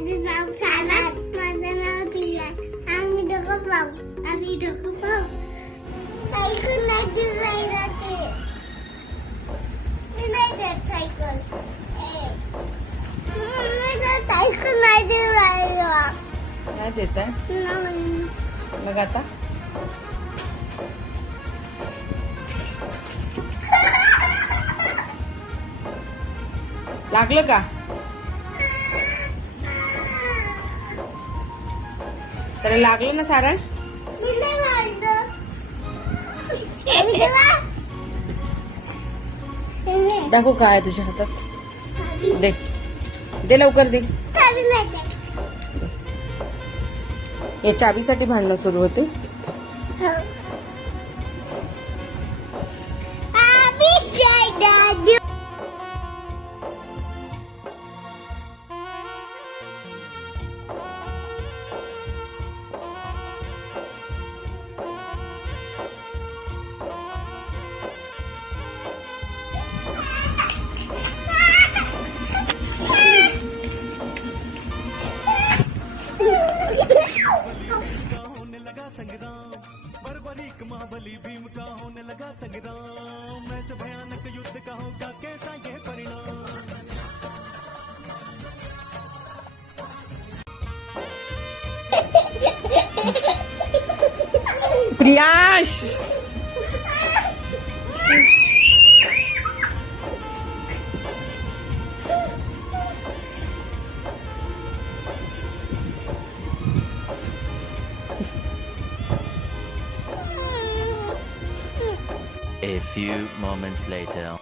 माझं नाव सारात माझं नाव पिया आम्ही दोघं पाहू आम्ही दोघं पाहू सायकल नाही देऊ राहिला ते ते नाही सायकल. सायकल नाही राहिला काय देत आहे? नाही. मग आता? लागलं का? त्याला लागलं ना सारांश दाखव काय तुझ्या हातात. दे. दे लवकर दे. या चाबीसाठी भांडणं सुरू होते. हो. संग्राम। बर्बरीक महाबली भीम का होने लगा संग्राम। ऐसे भयानक युद्ध का होगा कैसा ये परिणाम? Priyash! A few moments later.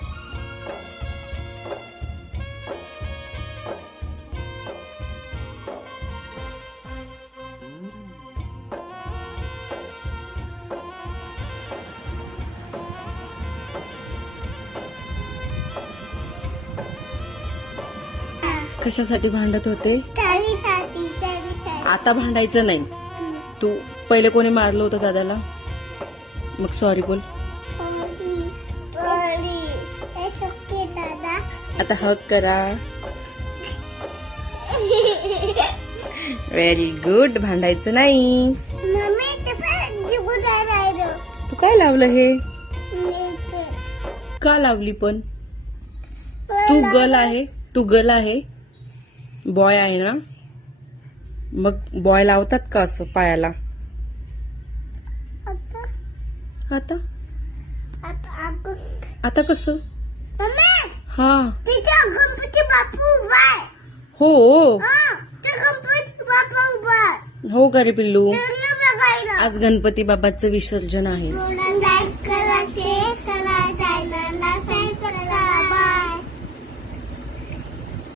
कशासाठी भांडत होते चावीसाठी, चावीसाठी. आता भांडायचं नाही तू पहिले कोणी मारलं होतं दादाला मग सॉरी बोल आता हक करा. व्हेरी गुड भांडायचं नाही. ते काय लावलं हे. का लावली पण? तू गर्ल आहे. तू गर्ल आहे. बॉय आहे ना? मग बॉय लावतात का असं पायाला? आता? आता कसं? मम्मी! हा. तिथे गणपती बापू उभा आहे. हो हा. ते गणपती बापा उभा आहे हो का रे पिल्लू? त्यांना बघायला. आज गणपती बाबाचं विसर्जन आहे.